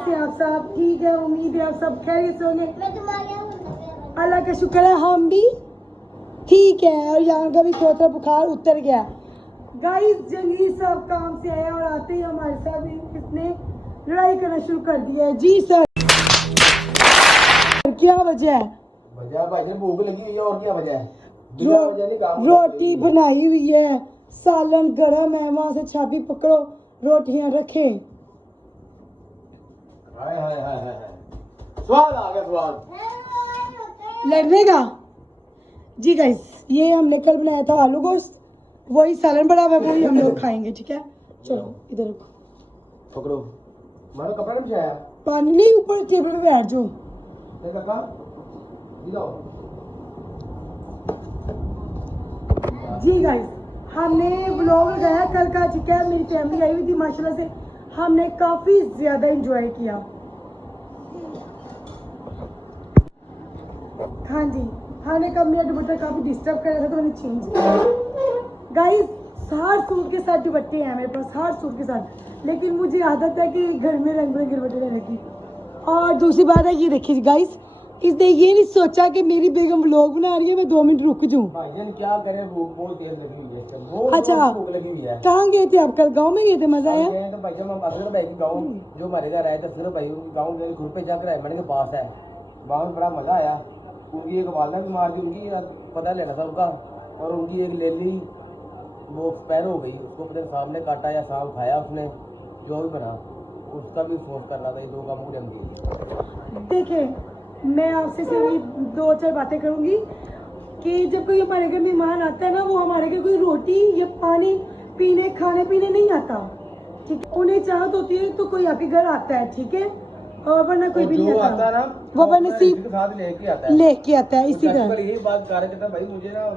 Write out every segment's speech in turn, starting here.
कैसे आप सब? ठीक है, उम्मीद है आप सब खैरियत से होंगे। अल्लाह का शुक्र है हम भी ठीक है, और यहाँ का भी थोड़ा थोड़ा बुखार उतर गया। गाइस जंगीर साहब काम से आए और आते ही हमारे साथ इसने लड़ाई करना शुरू कर दिया है। जी सर, क्या वजह है? वजह भाई भूख लगी हुई है और क्या वजह है? रोटी बनाई हुई है, सालन गरम है, वहां से छापी पकड़ो, रोटियां रखे। हाय हाय हाय हाय, स्वाद आ गया स्वाद। लड़ने का जी गाइस, ये हमने कल बनाया था आलू गोश्त, वही सालन बड़ा हुआ है, वही हम लोग खाएंगे। ठीक है, चलो इधर रखो, पकड़ो। हमारा कपड़ा नहीं बिछाया, पानी नहीं, ऊपर टेबल पे बैठ जाओ। जी गाइस, हमने व्लॉग लगाया कल का। ठीक है, मेरी फैमिली आई हुई थी माशाल्लाह से, हमने काफी ज्यादा एंजॉय किया। हाँ जी, खाने का मेरा दुपट्टा काफी डिस्टर्ब कर रहा था तो मैंने चेंज किया। गाइस, हर सूट के साथ दुपट्टे हैं मेरे पास, हर सूट के साथ, लेकिन मुझे आदत है कि घर में रंग बिरंगे दुपट्टे रहने की। और दूसरी बात है, ये देखिए गाइस, इसने ये नहीं सोचा कि मेरी बेगम व्लॉग बना रही है, मैं 2 मिनट रुक जाऊं। भाईजान क्या करें, भूख बहुत तेज लगी हुई है। अच्छा, भूख लगी हुई है। कहाँ गए थे आप? कल गाँव में गए थे, मजा आया? तो भाईजान हम असगर भाई के गाँव, जो हमारे घर आए थे, असगर भाई उनके गाँव गए, घर पे जाकर आए, मैंने के पास है, वहाँ में बड़ा मजा आया। उनकी एक वालदा बीमार थी, उनकी पता लेना था उनका, और उनकी एक लेली वो एक्सपायर हो गई, उसको अपने सामने काटा या सांप खाया उसने, जो भी बना उसका भी सोच करना था। ये 2 काम मुझे हम दिए। देखिए, मैं आपसे सिर्फ 2-4 बातें करूंगी कि जब कोई हमारे घर मेहमान आता है ना, वो हमारे घर कोई रोटी या पानी पीने, खाने पीने नहीं आता। ठीक है, उन्हें चाहत होती है तो कोई आपके घर आता है, ठीक है, और वरना कोई भी नहीं आता है ना, वो बनसीब के साथ लेके आता है इसी तरह। यही बात कर रहे थे भाई, मुझे ना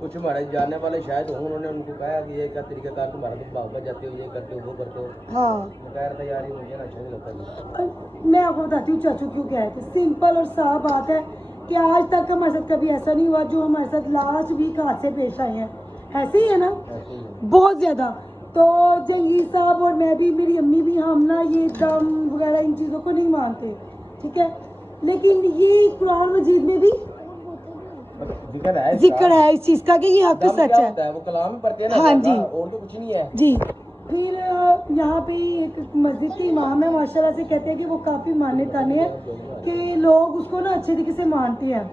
कुछ हमारे जानने वाले शायद हो, उन्होंने उनको कहा कि ये क्या तरीका कार तुम्हारा, तुम भाग जाते हो, ये करते हो, वो करते हो। हाँ, मैं कह रहा था यार ये मुझे अच्छा नहीं लगता। मैं आपको बताती हूँ चाचू क्यों कह रहे थे। सिंपल और साफ बात है कि आज तक हमारे साथ कभी ऐसा नहीं हुआ जो हमारे साथ लास्ट वीक हादसे पेश आए हैं। ऐसे ही है ना, बहुत ज्यादा। तो जंगीर साहब और मैं भी, मेरी अम्मी भी, हम ना ये दम वगैरह इन चीज़ों को नहीं मानते। ठीक है, लेकिन ये कुरान मजीद में भी जिक्र है इस चीज़ का कि ये हक सच है। वो कलाम में पढ़ते हैं ना। हाँ जी, और तो कुछ नहीं है जी। फिर यहाँ पे एक मस्जिद के इमाम है, माशाल्लाह से कहते हैं कि वो काफ़ी मानने ताने हैं कि लोग उसको ना अच्छे तरीके से मानते हैं,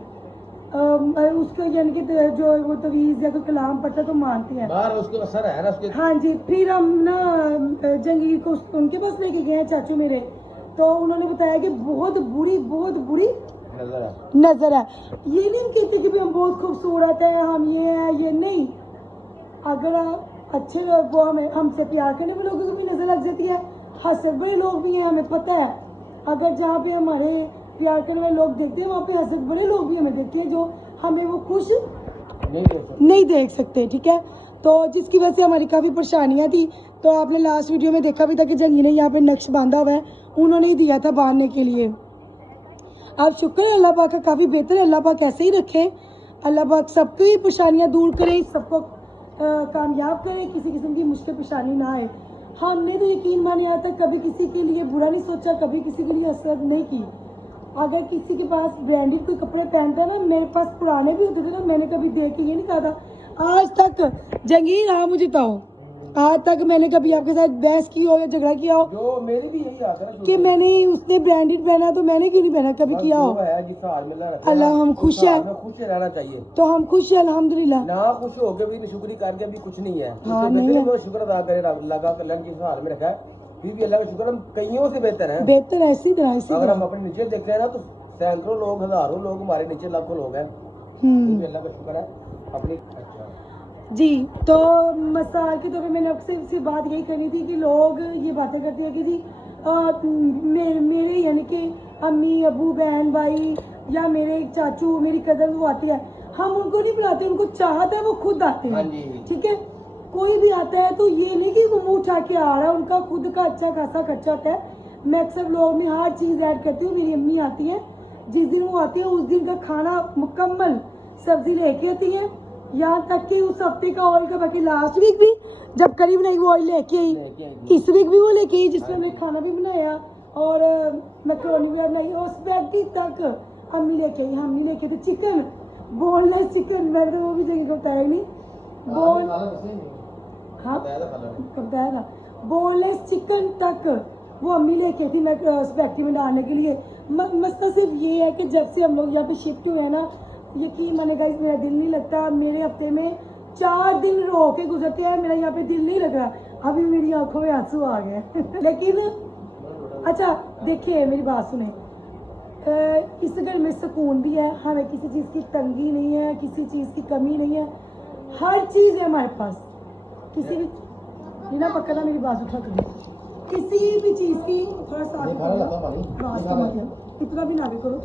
उसको यानी कि जो वो तवीज़ या कोई कलाम पढ़ता है तो मानते हैं, बाहर उसके असर है ना उसके। हाँ जी। फिर हम ना जंगीर को उनके पास लेके गए हैं चाचू मेरे, तो उन्होंने बताया कि बहुत बुरी नजर है। ये नहीं कहते कि भी हम बहुत खूबसूरत है, हम ये है, ये नहीं। अगर अच्छे लोग, वो हमें हमसे प्यार करने वाले लोगों को भी नजर लग जाती है, हसद बड़े लोग भी हैं, हमें पता है। अगर जहाँ पे हमारे प्यार करने वाले लोग देखते हैं, वहाँ पे हसद बड़े लोग भी हमें देखते हैं, जो हमें वो खुश नहीं देख सकते। ठीक है, तो जिसकी वजह से हमारी काफ़ी परेशानियाँ थी। तो आपने लास्ट वीडियो में देखा भी था कि जंगी ने यहाँ पे नक्श बांधा हुआ है, उन्होंने ही दिया था बांधने के लिए। अब शुक्र है अल्लाह पाक का, काफ़ी बेहतर है। अल्लाह पाक ऐसे ही रखे, अल्लाह पाक सबकी परेशानियाँ दूर करे, सबको कामयाब करे, किसी किस्म की मुश्किल परेशानी ना आए। हमने तो यकीन माने आज तक कभी किसी के लिए बुरा नहीं सोचा, कभी किसी के लिए हसरत नहीं की। अगर किसी के पास ब्रांडेड कोई कपड़े पहनता है ना, मेरे पास पुराने भी होते थे ना, मैंने कभी देख के ये नहीं कहा था आज तक। जंगीर, हाँ मुझे बताओ, आज तक मैंने कभी आपके साथ बहस की हो या झगड़ा किया हो? जो मेरी भी यही आता है कि मैंने उसने ब्रांडेड पहना तो मैंने क्यों नहीं पहना, कभी किया हो? अल्लाह, हम खुश है, खुश रहना चाहिए। तो हम खुश है अल्हम्दुलिल्लाह। ना खुश होकर भी शुक्र करके भी कुछ नहीं है। हाँ, नहीं है। शुक्र अदा करे, अल्लाह का कल्याण जिस हाल में रखा है, फिर भी अल्लाह का शुक्र, हम कईयों से बेहतर है। बेहतर है, इसी तरह। अगर हम अपने नीचे देखते हैं ना, तो सैकड़ों लोग, हजारों लोग हमारे नीचे, लाखों लोग हैं। अल्लाह का शुक्र है अपनी। जी, तो मसाल के तौर पे मैंने आपसे बात यही करनी थी कि लोग ये बातें करते हैं कि जी मेरे यानी कि अम्मी, अबू, बहन, भाई या मेरे चाचू, मेरी कज़न वो आती है, हम उनको नहीं बुलाते, उनको चाहता है वो खुद आते हैं। ठीक है, कोई भी आता है तो ये नहीं कि वो मुँह उठा के आ रहा है, उनका खुद का अच्छा खासा खर्चा होता है। मैं अक्सर लोग में हर चीज़ ऐड करती हूँ। मेरी अम्मी आती है, जिस दिन वो आती है उस दिन का खाना मुकम्मल सब्जी लेके आती है, यहाँ तक कि उस हफ्ते का ऑयल का, बाकी लास्ट वीक भी जब करी बनाई वो ऑयल लेके आई, इस वीक भी वो लेके आई, जिसमें हमने खाना भी बनाया, और मैक्रोनी भी बनाई और स्पैगेटी तक अम्मी लेके आई। हम नहीं लेके थे चिकन, बोनलेस चिकन, मैंने तो वो भी जगह को बताया नहीं। बोन हाँ कब बताया था, बोनलेस चिकन तक वो अम्मी लेके थी मैं स्पैगेटी में डालने के लिए। मसला सिर्फ ये है कि जब से हम लोग यहाँ पे शिफ्ट हुए हैं ना, यकीन मैंने कहा मेरा दिल नहीं लगता। मेरे हफ्ते में 4 दिन रो के गुजरते हैं, मेरा यहाँ पे दिल नहीं लग रहा। अभी मेरी आंखों में आंसू आ गए लेकिन अच्छा देखिए मेरी बात सुने, इस घर में सुकून भी है, हमें किसी चीज़ की तंगी नहीं है, किसी चीज़ की कमी नहीं है, हर चीज़ है हमारे पास। किसी भी बिना पक्का ना मेरी बात उठा कभी, किसी भी चीज़ की थोड़ा सा इतना भी ना भी करो,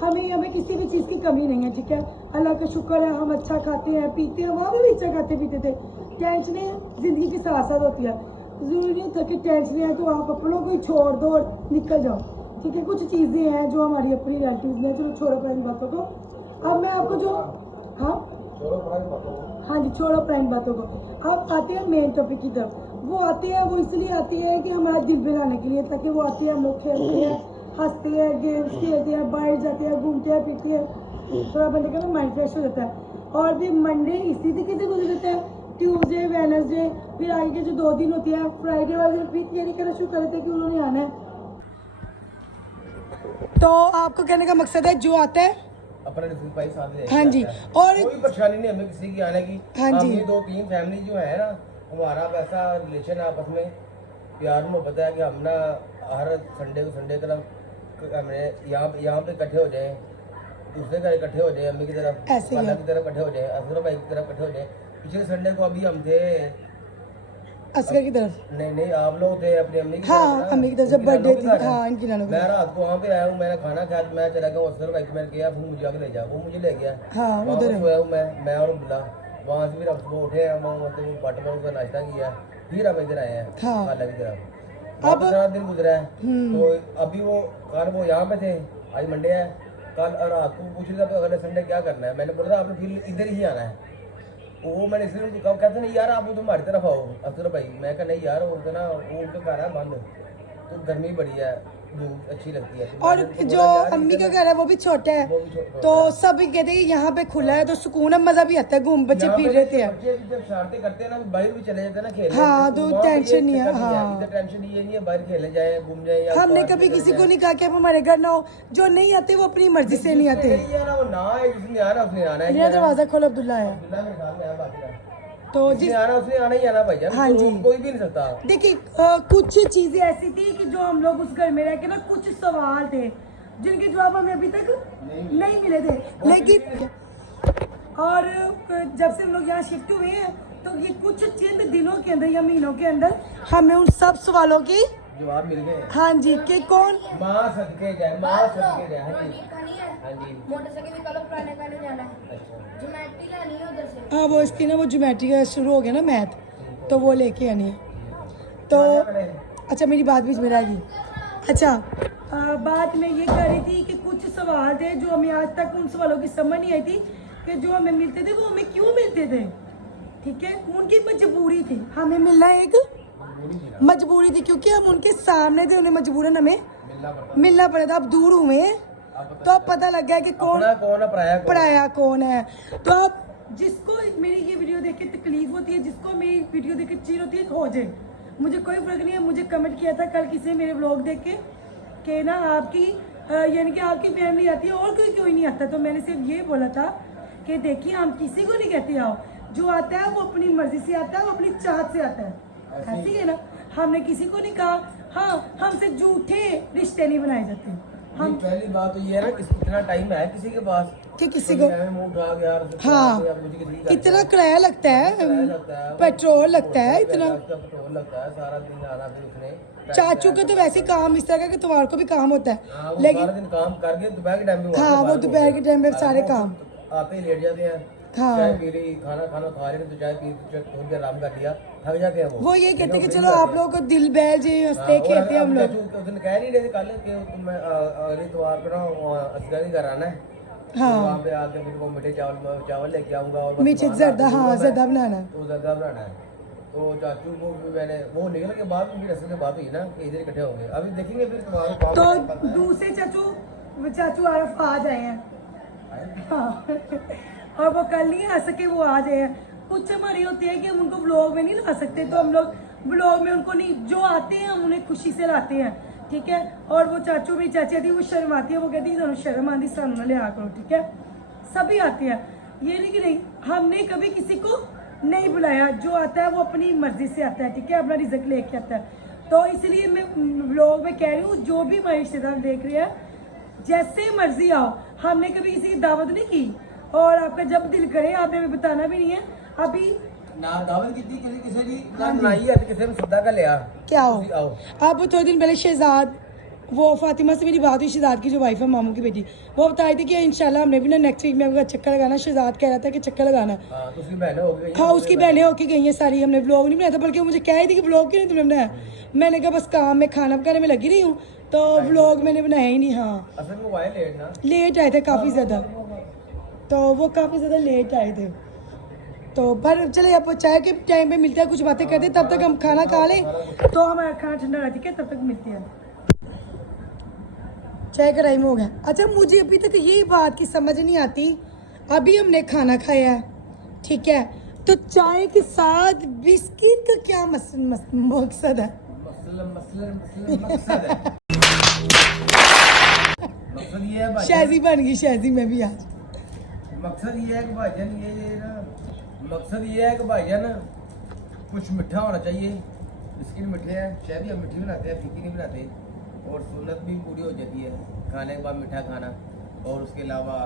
हमें किसी भी चीज़ की कमी नहीं है, ठीक है। अल्लाह का शुक्र है, हम अच्छा खाते हैं पीते हैं, वहाँ भी अच्छा खाते पीते थे। टेंशनें जिंदगी के साथ साथ होती है, ज़रूरी नहीं था कि टेंशनें हैं तो आप अपनों को ही छोड़ दो और निकल जाओ, ठीक है। कुछ चीज़ें हैं जो हमारी अपनी रिलेटिव में, चलो छोड़ो पुरानी बातों को। अब मैं आपको जो हाँ जी छोड़ो पुरानी बातों को, अब आते हैं मेन टॉपिक की तरफ। वो आते हैं, वो इसलिए आते हैं कि हमारा दिल बनाने के लिए, ताकि वो आते हैं, हम लोग खेलते हैं, हंसते हैं, गेम्स खेलते हैं, बाहर जाते हैं, घूमते हैं, फिरते हैं, थोड़ा बंदे का ना माइंड फ्रेश हो जाता है। और फिर मंडे इसी तरीके से गुजर जाता है, ट्यूसडे वेडनेसडे, फिर आगे के जो 2 दिन होती है, फ्राइडे वाले दिन फिर तैयारी करना शुरू कर देते हैं कि उन्होंने आना है। तो आपको कहने का मकसद है जो आता है अपना भाई साथ ले, हाँ जी, और कोई परेशानी नहीं हमें किसी की आने की। हाँ जी, ये 2-3 फैमिली जो है ना, हमारा वैसा रिलेशन है आपस में, प्यार मोहब्बत है कि हम ना हर संडे को संडे तरफ हमने यहाँ पे इकट्ठे हो जाए, दूसरे घर इकट्ठे हो जाए, अम्मी की तरफ, खाला की तरफ इकट्ठे हो जाए, असगर भाई की तरफ इकट्ठे हो जाए। पिछले संडे को अभी हम थे असगर की तरफ, नहीं आप लोग थे अपनी अम्मी की हाँ तरफ, अम्मी की तरफ जब बर्थडे थी, हाँ इनकी नानों की। मैं रात को वहाँ पे आया हूँ, मैंने खाना खाया, मैं चला गया असगर भाई को, मैंने किया फिर मुझे आगे ले जा, वो मुझे ले गया, हाँ उधर सोया हूँ मैं और अब्दुल्ला। वहाँ से फिर हम सुबह उठे हैं, वहाँ मतलब बटन का नाश्ता किया, फिर हम इधर आए हैं खाला की तरफ। अब सारा दिन गुजरा है, तो अभी वो कल वो यहाँ पे थे, आज मंडे है, कल रात को पूछ रहा था अगले संडे क्या करना है, मैंने बोला आपने फिर इधर ही आना है। वो मैंने इसलिए उनको कहा, कहते नहीं यार आप तो हमारी तरफ आओ असगर भाई। मैं कहा नहीं यार वो ना वो उनका घर है बंद, तो गर्मी बड़ी है, धूप अच्छी लगती है। और जो अम्मी का घर है वो भी छोटा है, तो सभी कहते हैं यहाँ पे खुला है तो सुकून है, मजा भी आता है, घूम बच्चे फिर रहते हैं। बच्चे जब शरारतें करते हैं ना बाहर भी चले जाते हैं ना खेलने, हाँ तो टेंशन नहीं है, हाँ इधर टेंशन ये नहीं है, बाहर खेलने जाए घूम जाए। हमने कभी किसी को नहीं कहा कि आप हमारे घर ना हो, जो नहीं आते वो अपनी मर्जी से नहीं आते। वो ना है जिसने आना उसने आना है। दरवाजा खोलो, अब्दुल्ला है तो जिस आना उसने आना ही आना भाई, हाँ जी कोई भी नहीं सकता। देखिए कुछ चीजें ऐसी थी कि जो हम लोग उस घर में रह के ना, कुछ सवाल थे जिनके जवाब हमें अभी तक नहीं मिले थे, लेकिन और जब से हम लोग यहाँ शिफ्ट हुए हैं तो ये कुछ चंद दिनों के अंदर या महीनों के अंदर हमें उन सब सवालों की जवाब मिल गए। हाँ जी कि कौन माँ सदके जाए, माँ सदके जाए। हाँ जी मोटरसाइकिल भी कल पुराने का नहीं जाना है, ज्योमेट्री लानी है उधर से। हाँ वो इसकी ना वो ज्योमेट्री का शुरू हो गया ना मैथ, तो वो लेके आनी है। तो अच्छा मेरी बात बीच में रह गई। अच्छा बात मैं ये कर रही थी कि कुछ सवाल थे जो हमें आज तक उन सवालों की समझ नहीं आई थी कि जो हमें मिलते थे वो हमें क्यों मिलते थे, ठीक है। उनकी मजबूरी थी, हमें मिलना एक मजबूरी थी, क्योंकि हम उनके सामने थे, उन्हें मजबूरन हमें मिलना पड़ा था। अब दूर हुए तो अब पता लग गया कि कौन पराया कौन है। तो अब जिसको मेरी ये वीडियो देख के तकलीफ होती है, जिसको मेरी वीडियो देख के चीज होती है, हो जाए, मुझे कोई फर्क नहीं है। मुझे कमेंट किया था कल किसी मेरे व्लॉग देख के ना आपकी यानी कि आपकी फैमिली आती है और कोई नहीं आता, तो मैंने सिर्फ ये बोला था कि देखिए हम किसी को नहीं कहते आओ, जो आता है वो अपनी मर्जी से आता है, वो अपनी चाहत से आता है, ऐसी है ना। हमने किसी को नहीं कहा, हाँ हमसे झूठे रिश्ते नहीं बनाए जाते। हम पहली बात तो ये है ना कि इतना टाइम है किसी के पास कि किसी को हाँ इतना किराया लगता है, पेट्रोल लगता है, इतना पेट्रोल लगता है, सारा दिन आना, फिर उसने चाचू का तो वैसे काम इस तरह का कि तुम्हारे को भी काम होता है, लेकिन सारा दिन काम करके दोपहर के टाइम पे हाँ वो दोपहर के टाइम पे सारे काम आते ही लेट जाते हैं, हाँ चाय पी रही, खाना खा रहे तो चाय पी थोड़ी देर आराम कर लिया, थक जाते हैं वो ये कहते हैं कि चलो आप लोगों को दिल बैल जी हंसते खेलते हम लोग। उसने कह नहीं रहे कल कि मैं अगले इतवार पे ना असगर ही घर आना है, हाँ वहाँ पे आके फिर वो मीठे चावल लेके आऊंगा और मीठे जर्दा, हाँ जर्दा बनाना है, तो जर्दा बनाना है। तो चाचू को भी मैंने वो निकलने के बाद उनकी रस्म से बात हुई ना कि इधर इकट्ठे हो गए। अभी देखेंगे फिर तुम्हारे तो दूसरे चाचू आरफ आज आए हैं। हाँ और वो कल नहीं आ सके, वो आज आए हैं। कुछ हमारी होती है कि हम उनको व्लॉग में नहीं ला सकते, तो हम लोग व्लॉग में उनको नहीं, जो आते हैं हम उन्हें खुशी से लाते हैं, ठीक है। और वो चाचू भी चाची आती है, वो शर्म आती है, वो कहती है सानू शर्म आती, सानू ना लिया करो, ठीक है। सभी आते हैं, ये नहीं कि नहीं, हमने कभी किसी को नहीं बुलाया। जो आता है वो अपनी मर्जी से आता है, ठीक है, अपना रिजल्ट लेके आता है। तो इसलिए मैं व्लॉग में कह रही हूँ, जो भी हमारे रिश्तेदार देख रहे हैं, जैसे मर्जी आओ, हमने कभी किसी की दावत नहीं की। और आपका जब दिल करे, आपने हमें बताना भी नहीं है। अभी ना दावत की थी किसी की ना बनाई है, किसी ने सदा का लिया। क्या हो आप थोड़े दिन पहले शहजाद, वो फातिमा से मेरी बात हुई, शहजाद की जो वाइफ है, मामू की बेटी, वो बता रही थी कि इंशाल्लाह हमने भी ना नेक्स्ट वीक में आपका चक्कर लगाना। शहजाद कह रहा था कि चक्कर लगाना। तो उसकी बहनें हो गई। हाँ उसकी बहनें होके गई हैं सारी। हमने व्लॉग नहीं बनाया था, बल्कि मुझे कह रही थी कि व्लॉग क्यों नहीं तुमने बनाया। मैंने कहा बस काम में खाना पकाने में लगी रही हूँ, तो व्लॉग मैंने बनाया ही नहीं। हाँ असल में वो आए लेट ना, लेट आए थे काफ़ी ज़्यादा, तो वो काफ़ी ज़्यादा लेट आए थे। तो पर चले आप चाय के टाइम पे मिलते हैं, कुछ बातें करते हैं, तब तक हम खाना खा लें तो हमारा खाना ठंडा रह, ठीक है, तब तक मिलते हैं। चाय का टाइम हो गया। अच्छा मुझे अभी तक यही बात की समझ नहीं आती, अभी हमने खाना खाया है, ठीक है, तो चाय के साथ बिस्किट का क्या मकसद है? मकसद ये है शादी बन गई, शादी में भी आज मकसद ये है कि भाईजान ये ना, मकसद ये है कि भाईजान कुछ मीठा होना चाहिए। बिस्किट मीठे हैं, शायद हम मीठी बनाते हैं, फीकी नहीं बनाते, और सुन्नत भी पूरी हो जाती है खाने के बाद मीठा खाना। और उसके अलावा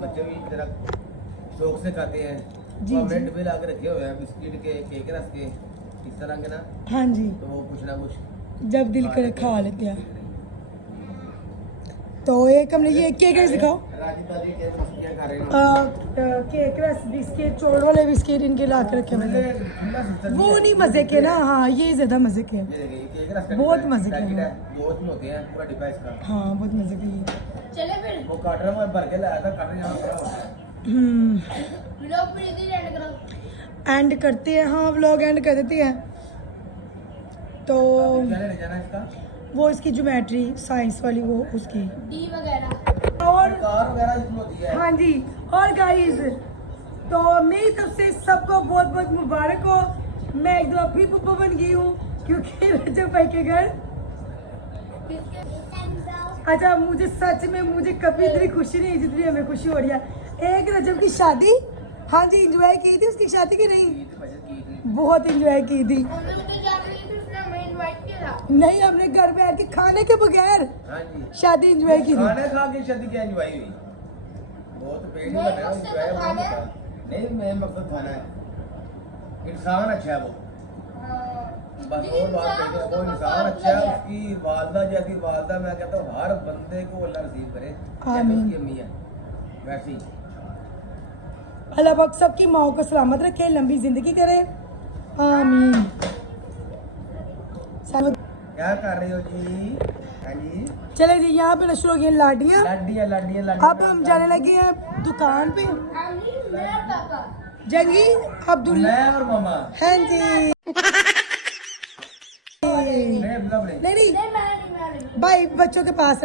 बच्चे भी जरा शौक से खाते हैं। तो हमने डब्बे ला के रखे हुए हैं बिस्किट के, केक रस के, इस तरह के ना। हाँ जी, तो वो कुछ ना कुछ जब दिल करे खा लेते हैं। तो एक हमने ये केक रस दिखाओ, केक रस बिस्किट, चोर वाले बिस्किट इनके ला के रखे हुए थे। वो नहीं मजे के ना, हाँ ये ज्यादा मजे के हैं, बहुत मजे के हैं। हाँ बहुत मजे के ये। चले फिर वो काटर में भर के लाया था, काटर यहाँ पड़ा हुआ है। व्लॉग प्लीज एंड करो। एंड करते हैं, हाँ व्लॉग एंड कर देते हैं। तो जाना इसका वो इसकी ज्योमेट्री साइंस वाली, वो उसकी डी वगैरह और कार वगैरह इसमें होती है। हाँ जी। और गाइस तो मेरी तरफ से सबको बहुत बहुत मुबारक हो। मैं एक दो भी पप्पा बन गई हूँ, क्योंकि रजब भाई के घर। अच्छा मुझे सच में मुझे कभी इतनी खुशी नहीं जितनी हमें खुशी हो रही है। एक रजब की शादी, हाँ जी इंजॉय की थी उसकी शादी की, नहीं बहुत इंजॉय की थी। हमने तो जा रही थी, उसने हमें इनवाइट किया था। नहीं हमने घर बैठ के खाने के बगैर हाँ जी, शादी एंजॉय की थी। खाने खा के शादी क्या एंजॉय हुई? बहुत पेट ही बना है, enjoy खाना है। नहीं मेन मकसद खाना है। इंसान अच्छा है वो, बस और बात नहीं है। वो इंसान अच्छा है, उसकी वालदा जैसी वालदा, मैं कहता हूँ हर बंदे को अल्लाह नसीब करे जैसे आमीन। उसकी अम्मी है वैसे ही। अल्लाह पाक सबकी माओ को सलामत रखे, लंबी जिंदगी करे, आमीन। क्या कर रहे हो जी? हाँ जी, चले जी, यहाँ पे शुरू हो गई लाडियाँ। लाडियाँ लाडियाँ लाडियाँ। अब हम जाने लगे हैं दुकान पे। मेरा पापा जंगी अब्दुल्ला, मैं और मामा हाँ जी। नहीं, मतलब नहीं। नहीं नहीं मैं नहीं भाई बच्चों के पास